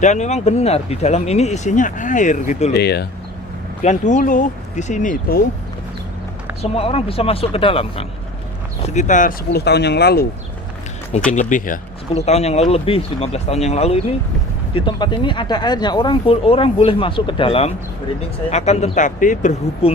Dan memang benar di dalam ini isinya air gitu loh. Iya. Dan dulu di sini itu semua orang bisa masuk ke dalam, Kang. Sekitar 10 tahun yang lalu. Mungkin lebih ya. 10 tahun yang lalu lebih, 15 tahun yang lalu ini di tempat ini ada airnya. Orang boleh masuk ke dalam. Akan tetapi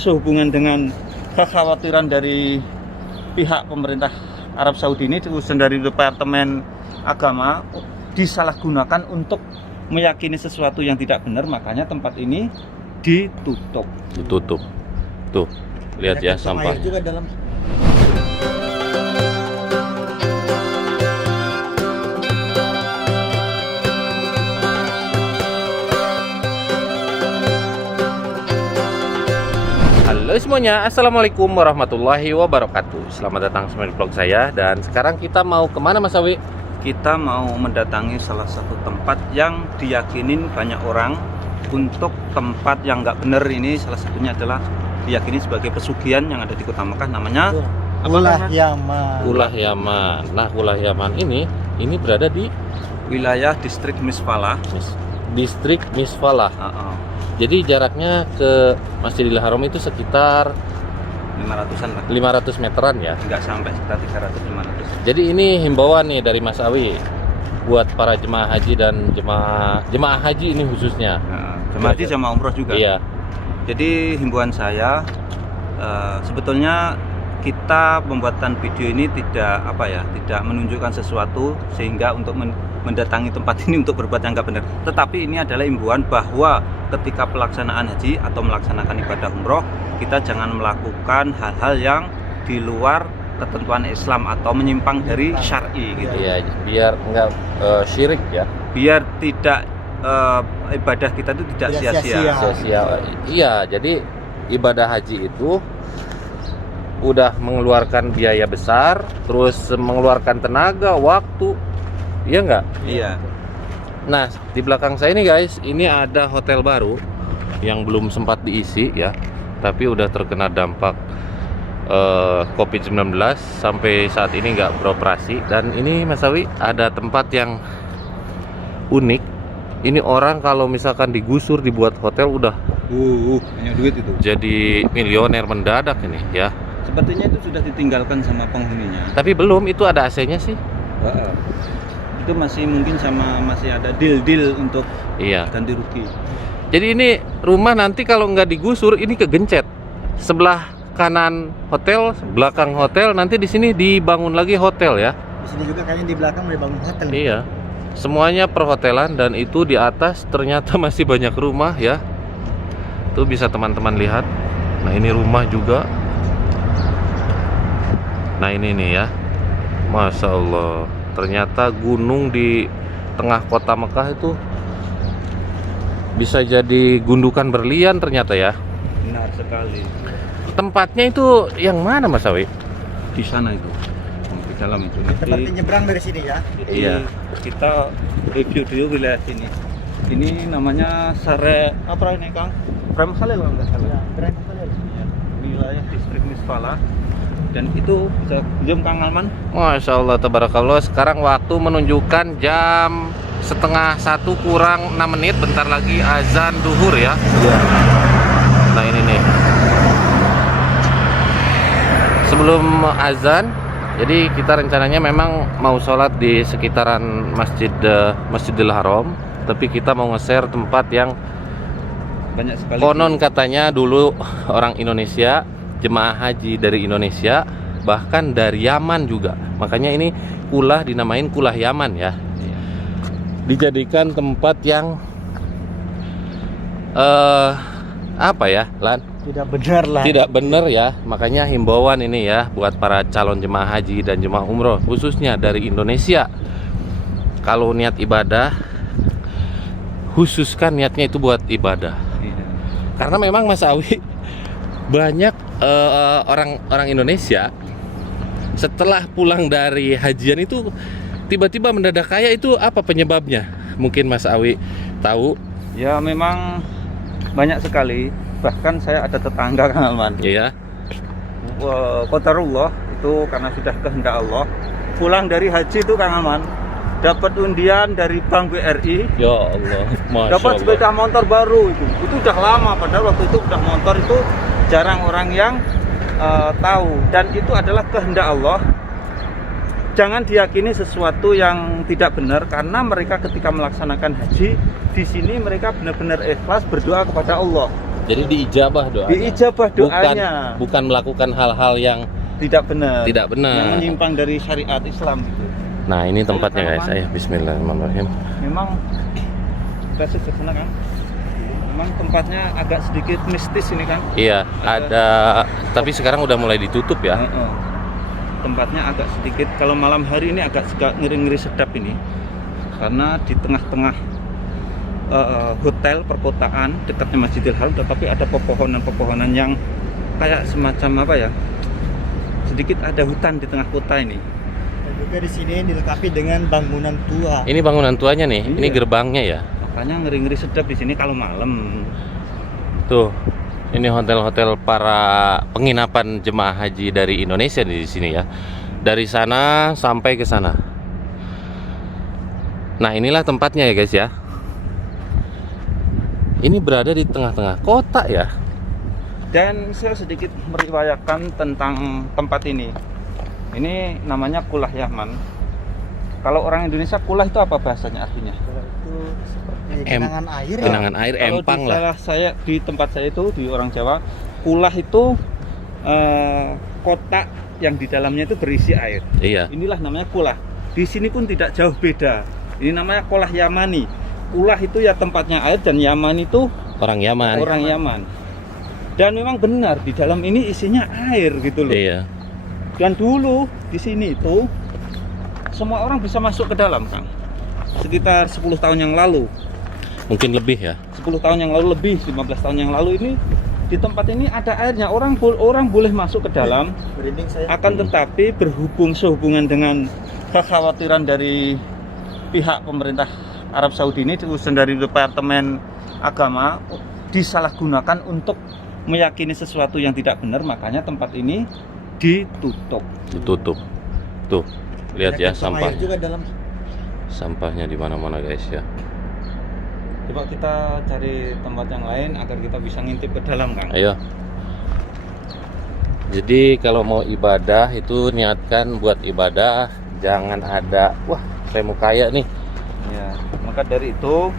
sehubungan dengan kekhawatiran dari pihak pemerintah Arab Saudi ini, khususnya dari Departemen Agama, disalahgunakan untuk meyakini sesuatu yang tidak benar, makanya tempat ini ditutup. Ditutup. Tuh, lihat ya sampahnya. Juga dalam. Halo semuanya, assalamualaikum warahmatullahi wabarakatuh. Selamat datang semua di vlog saya. Dan sekarang kita mau kemana Mas Awi? Kita mau mendatangi salah satu tempat yang diyakinin banyak orang untuk tempat yang nggak benar ini. Salah satunya adalah diyakini sebagai pesugihan yang ada di kota Mekah, namanya Ulah Yaman. Ulah Yaman. Nah, Ulah Yaman ini berada di wilayah distrik Misfalah. Distrik Misfalah. Jadi jaraknya ke Masjidil Haram itu sekitar 500-an lah. 500 meteran ya. Nggak sampai, sekitar 300-500. Jadi ini himbauan nih dari Mas Awi buat para jemaah haji dan jemaah haji ini khususnya. Jemaah haji sama umroh juga. Iya. Jadi himbauan saya, sebetulnya kita pembuatan video ini tidak menunjukkan sesuatu sehingga untuk mendatangi tempat ini untuk berbuat yang nggak benar. Tetapi ini adalah himbauan bahwa ketika pelaksanaan haji atau melaksanakan ibadah umroh, kita jangan melakukan hal-hal yang di luar ketentuan Islam atau menyimpang dari syar'i gitu. Iya, biar nggak syirik ya. Biar tidak ibadah kita itu tidak sia-sia. Iya, jadi ibadah haji itu udah mengeluarkan biaya besar, terus mengeluarkan tenaga, waktu. Iya nggak? Iya. Nah, di belakang saya ini guys, ini ada hotel baru yang belum sempat diisi ya, tapi udah terkena dampak COVID-19 sampai saat ini nggak beroperasi. Dan ini Mas Awi ada tempat yang unik. Ini orang kalau misalkan digusur dibuat hotel udah banyak duit itu. Jadi milioner mendadak ini ya. Sepertinya itu sudah ditinggalkan sama penghuninya. Tapi belum, itu ada AC-nya sih. Itu masih mungkin masih ada deal untuk Iya. ganti rugi. Jadi ini rumah nanti kalau nggak digusur ini kegencet. Sebelah kanan hotel, belakang hotel, nanti di sini dibangun lagi hotel ya. Di sini juga kayaknya di belakang mau dibangun hotel. Iya. Semuanya perhotelan dan itu di atas ternyata masih banyak rumah ya. Tuh bisa teman-teman lihat. Nah, ini rumah juga. Nah, ini nih ya. Masya Allah. Ternyata gunung di tengah kota Mekah itu bisa jadi gundukan berlian ternyata ya. Benar sekali. Tempatnya itu yang mana Mas Awi? Di sana itu. Di dalam itu. Tempatnya nyebrang dari sini ya. Iya. Kita review dulu wilayah sini. Ini namanya Sare apa ini Kang? Prem Khalil kalau nggak salah. Ya, keren sekali. Wilayah distrik Misfalah. Dan itu bisa zoom Kang Alman. Masya Allah, tabarakallah. Sekarang waktu menunjukkan jam setengah 1 kurang 6 menit. Bentar lagi azan duhur ya. Iya. Nah ini nih. Sebelum azan, jadi kita rencananya memang mau sholat di sekitaran Masjidil Haram. Tapi kita mau nge-share tempat yang Banyak sekali. konon katanya dulu orang Indonesia, jemaah haji dari Indonesia, bahkan dari Yaman juga. Makanya ini Ulah dinamain Ulah Yaman ya. Dijadikan tempat yang apa ya, Lan? Tidak benar lah. Tidak benar ya. Makanya himbauan ini ya buat para calon jemaah haji dan jemaah umroh khususnya dari Indonesia. Kalau niat ibadah, khususkan niatnya itu buat ibadah. Iya. Karena memang Mas Awi banyak orang Indonesia setelah pulang dari hajian itu tiba-tiba mendadak kaya. Itu apa penyebabnya? Mungkin Mas Awi tahu. Ya memang banyak sekali. Bahkan saya ada tetangga Kang Alman. Iya. Qadarullah itu karena sudah kehendak Allah. Pulang dari haji itu Kang Alman dapat undian dari Bank BRI, Ya Allah, Masya dapat Allah. sepeda motor baru itu. Itu udah lama, padahal waktu itu udah motor itu jarang orang yang tahu, dan itu adalah kehendak Allah. Jangan diyakini sesuatu yang tidak benar, karena mereka ketika melaksanakan haji di sini mereka benar-benar ikhlas berdoa kepada Allah. Jadi diijabah doanya. Diijabah doanya. Bukan melakukan hal-hal yang Tidak benar. tidak benar. Yang menyimpang dari syariat Islam gitu. Nah, ini tempatnya guys. Tanaman. Ayo bismillahirrahmanirrahim. Memang kita ke sana kan. Memang tempatnya agak sedikit mistis ini kan. Iya, ada tapi sekarang udah mulai ditutup ya. Heeh. Tempatnya agak sedikit, kalau malam hari ini agak ngeri-ngeri sedap ini, karena di tengah-tengah hotel perkotaan dekatnya Masjidil Haram, tetapi ada pepohonan-pepohonan yang kayak semacam apa ya, sedikit ada hutan di tengah kota ini. Dan juga di sini dilengkapi dengan bangunan tua. Ini bangunan tuanya nih. Ini Iya. gerbangnya ya. Makanya ngeri-ngeri sedap di sini kalau malam. Tuh. Ini hotel-hotel para penginapan jemaah haji dari Indonesia di sini ya. Dari sana sampai ke sana. Nah, inilah tempatnya ya guys ya. Ini berada di tengah-tengah kota ya. Dan saya sedikit meriwayatkan tentang tempat ini. Ini namanya Kulah Yaman. Kalau orang Indonesia, kulah itu apa bahasanya artinya? Itu seperti genangan air ya. Genangan air Kalau empang di lah. daerah saya, di tempat saya itu, di orang Jawa, kulah itu kotak yang di dalamnya itu berisi air. Iya. Inilah namanya kulah. Di sini pun tidak jauh beda. Ini namanya Kulah Yamani. Kulah itu ya tempatnya air, dan Yaman itu Orang Yaman. orang Yaman. Dan memang benar di dalam ini isinya air gitu loh. Iya. Dan dulu di sini itu semua orang bisa masuk ke dalam, Kang. Sekitar 10 tahun yang lalu. Mungkin lebih ya. 10 tahun yang lalu lebih, 15 tahun yang lalu ini di tempat ini ada airnya. Orang boleh masuk ke dalam. Merinding saya. Akan tetapi sehubungan dengan kekhawatiran dari pihak pemerintah Arab Saudi ini, khususnya dari Departemen Agama, disalahgunakan untuk meyakini sesuatu yang tidak benar, makanya tempat ini ditutup. Ditutup. Tuh. Lihat ya Banyak air sampah. juga dalam. Sampahnya di mana-mana guys ya. Coba kita cari tempat yang lain agar kita bisa ngintip ke dalam, Kang. Ayo. Jadi kalau mau ibadah itu niatkan buat ibadah, jangan ada wah saya mau kaya nih. Ya, maka dari itu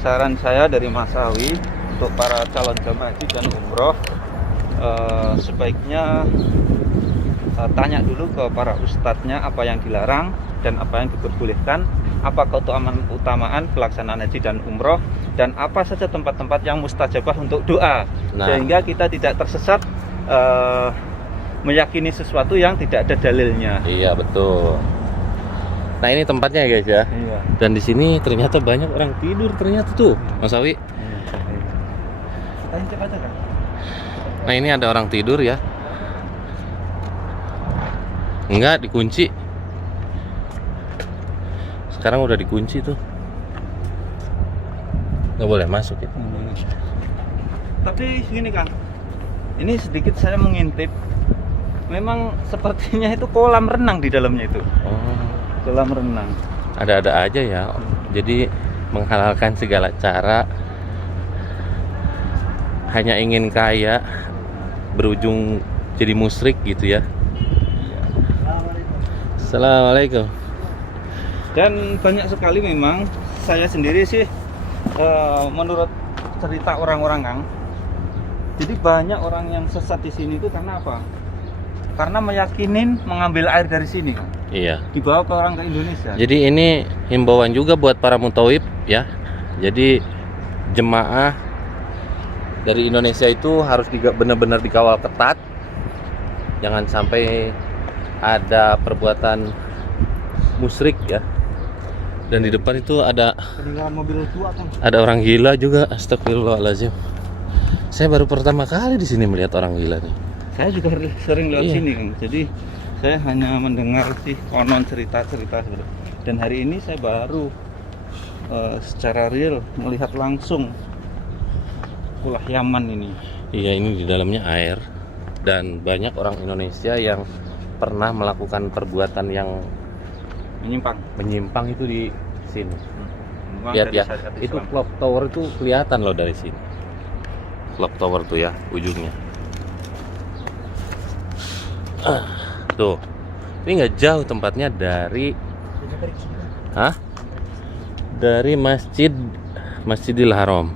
saran saya dari Mas Awi untuk para calon jamaah haji dan umroh, sebaiknya tanya dulu ke para ustadznya apa yang dilarang dan apa yang diperbolehkan, apa keutamaan pelaksanaan haji dan umroh, dan apa saja tempat-tempat yang mustajabah untuk doa, Nah. sehingga kita tidak tersesat meyakini sesuatu yang tidak ada dalilnya. Iya betul. Nah ini tempatnya guys ya. Iya. Dan di sini ternyata banyak orang tidur ternyata tuh, Mas Awi. Kita intip aja, Kang. Nah ini ada orang tidur ya. Enggak dikunci. Sekarang udah dikunci tuh. Nggak boleh masuk ya. Tapi gini, Kang, ini sedikit saya mengintip, memang sepertinya itu kolam renang di dalamnya itu. Oh, Kolam renang. ada-ada aja ya. Jadi menghalalkan segala cara, hanya ingin kaya, berujung jadi musyrik gitu ya. Assalamualaikum. Dan banyak sekali memang saya sendiri sih menurut cerita orang-orang, Kang. Jadi banyak orang yang sesat di sini itu karena apa? Karena meyakinin mengambil air dari sini, Kang. Iya. Dibawa ke orang ke Indonesia. Jadi ini himbauan juga buat para mutawif ya. Jadi jemaah dari Indonesia itu harus benar-benar dikawal ketat. Jangan sampai ada perbuatan musyrik ya. Dan di depan itu ada Peninggalan mobil tua kan. orang gila juga. Astagfirullahaladzim. Saya baru pertama kali di sini melihat orang gila nih. Saya juga sering lewat Iya. sini, Kang. Jadi saya hanya mendengar sih konon cerita-cerita seperti. Dan hari ini saya baru secara real melihat langsung Kulah Yaman ini. Iya, ini di dalamnya air dan banyak orang Indonesia yang pernah melakukan perbuatan yang Menyimpang itu di sini. Memang Lihat dari ya, syariat itu Islam. clock tower itu kelihatan loh dari sini. Clock tower tuh ya ujungnya. Tuh, ini nggak jauh tempatnya dari, hah? Dari Masjidil Haram.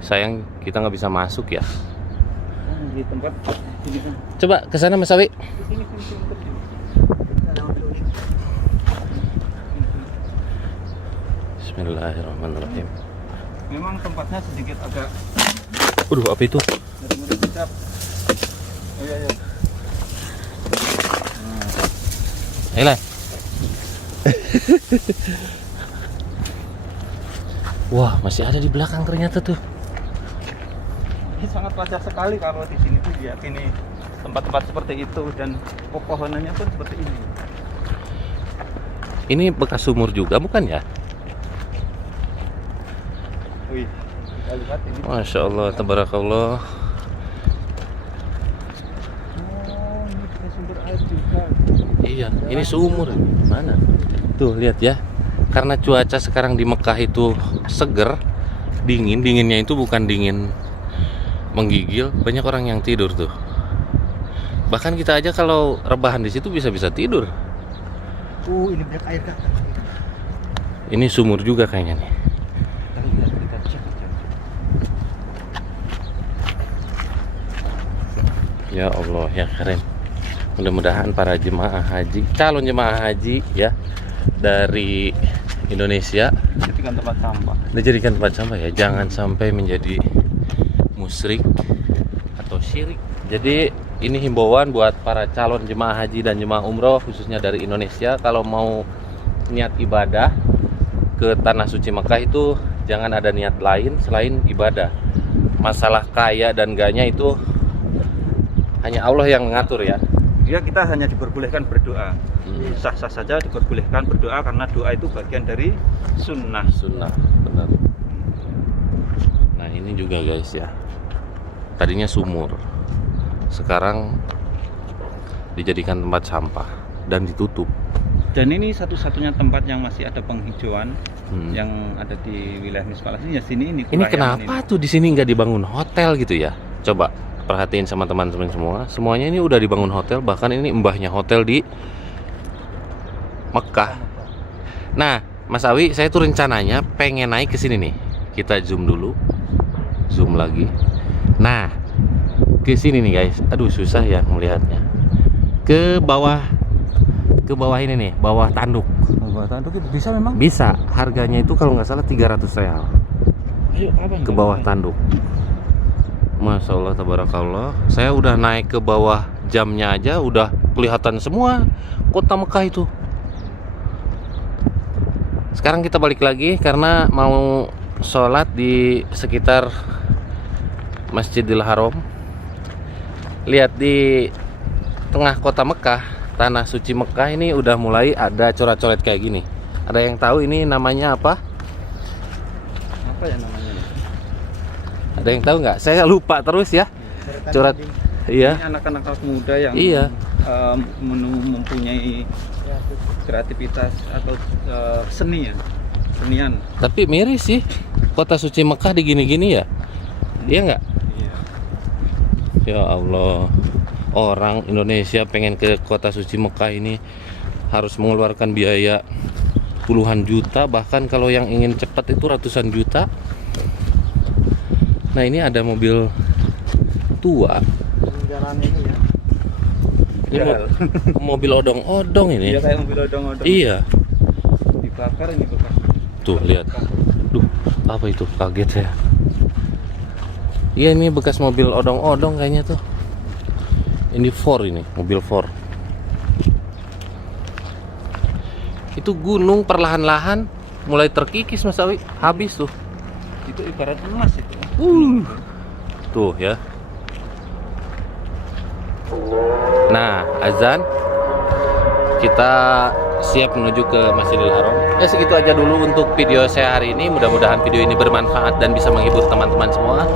Sayang kita nggak bisa masuk ya. Di tempat ini kan. Coba ke sana Mas Awi. Sini. Bismillahirrahmanirrahim. Memang tempatnya sedikit agak Waduh, apa itu? ngeri sedap. Oh iya. Ayolah. Wah, masih ada di belakang ternyata tuh. Ini sangat wajar sekali kalau di sini tuh lihat ini tempat-tempat seperti itu dan pepohonannya pun seperti ini. Ini bekas sumur juga bukan ya? Wih, kita lihat ini. Masya Allah, tabarakallah. Oh, ini ada sumber air juga. Iya, ini sumur. Mana? Tuh, lihat ya. Karena cuaca sekarang di Mekah itu seger, dinginnya itu bukan dingin menggigil, banyak orang yang tidur tuh. Bahkan kita aja kalau rebahan di situ bisa tidur. Ini banyak air kak. Ini sumur juga kayaknya nih. Kita cek aja. Ya Allah, ya keren. Mudah-mudahan para jemaah haji, calon jemaah haji ya dari Indonesia Jadikan tempat sampah. dijadikan tempat sampah ya, jangan sampai menjadi musyrik atau syirik. Jadi ini himbauan buat para calon jemaah haji dan jemaah umroh khususnya dari Indonesia, kalau mau niat ibadah ke tanah suci Mekah itu jangan ada niat lain selain ibadah. Masalah kaya dan gaknya itu hanya Allah yang mengatur ya. Ya, kita hanya diperbolehkan berdoa. Sah-sah saja diperbolehkan berdoa karena doa itu bagian dari sunnah. Sunnah, benar. Nah ini juga guys ya, tadinya sumur, sekarang dijadikan tempat sampah dan ditutup. Dan ini satu-satunya tempat yang masih ada penghijauan yang ada di wilayah Mispalah ini ya sini ini. Ini kenapa tuh di sini nggak dibangun hotel gitu ya? Coba perhatiin sama teman-teman semua, semuanya ini udah dibangun hotel, bahkan ini mbahnya hotel di Mekah. Nah, Mas Awi, saya tuh rencananya pengen naik ke sini nih. Kita zoom dulu, zoom lagi. Nah, ke sini nih guys. Aduh, susah ya melihatnya. Ke bawah ini nih, bawah tanduk. Bawah tanduk itu bisa memang? Bisa, harganya itu kalau nggak salah 300 real. Ayo, apa Ke bawah tanduk. Masya Allah, tabarakallah. Saya udah naik ke bawah jamnya aja udah kelihatan semua kota Mekah itu. Sekarang kita balik lagi karena mau sholat di sekitar Masjidil Haram. Lihat di tengah kota Mekah, tanah suci Mekah ini udah mulai ada coret-coret kayak gini. Ada yang tahu ini namanya apa? Apa ya namanya? Ada yang tahu nggak? Saya lupa terus ya. Coret. Iya. Ini anak-anak muda yang Iya. Mempunyai kreativitas atau senian. Tapi miris sih, kota suci Mekah digini-gini ya. Iya nggak? Iya. Ya Allah, orang Indonesia pengen ke kota suci Mekah ini harus mengeluarkan biaya puluhan juta, bahkan kalau yang ingin cepat itu ratusan juta. Nah ini ada mobil tua. Jalan ini ya. Ini mobil odong-odong ini. Iya, kayak mobil odong-odong. Iya. Dibakar ini bekas. Tuh lihat. Duh, apa itu? Kaget saya. Iya ini bekas mobil odong-odong kayaknya tuh. Ini Ford ini, mobil Ford. Itu gunung perlahan-lahan mulai terkikis Mas Awi. Habis tuh. Itu ibarat emas itu. Tuh ya. Nah, azan. Kita siap menuju ke Masjidil Haram. Ya segitu aja dulu untuk video saya hari ini. Mudah-mudahan video ini bermanfaat dan bisa menghibur teman-teman semua.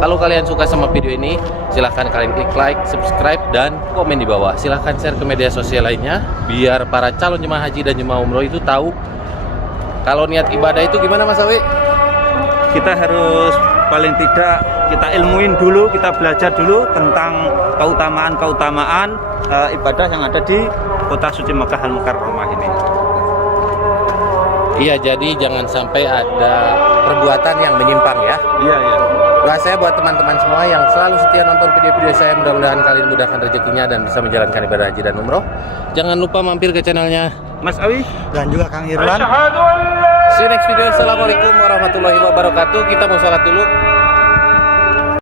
Kalau kalian suka sama video ini, silahkan kalian klik like, subscribe, dan komen di bawah. Silahkan share ke media sosial lainnya, biar para calon jemaah haji dan jemaah umroh itu tahu kalau niat ibadah itu gimana, Mas Awi? Kita harus paling tidak kita ilmuin dulu, kita belajar dulu tentang keutamaan ibadah yang ada di kota suci Makkah Al-Mukarramah ini. Iya, jadi jangan sampai ada perbuatan yang menyimpang ya. Iya, iya. Doa saya buat teman-teman semua yang selalu setia nonton video-video saya, mudah-mudahan kalian mudahkan rezekinya dan bisa menjalankan ibadah haji dan umroh. Jangan lupa mampir ke channelnya Mas Awi dan juga Kang Irwan. See you next video. Assalamualaikum warahmatullahi wabarakatuh. Kita mau sholat dulu.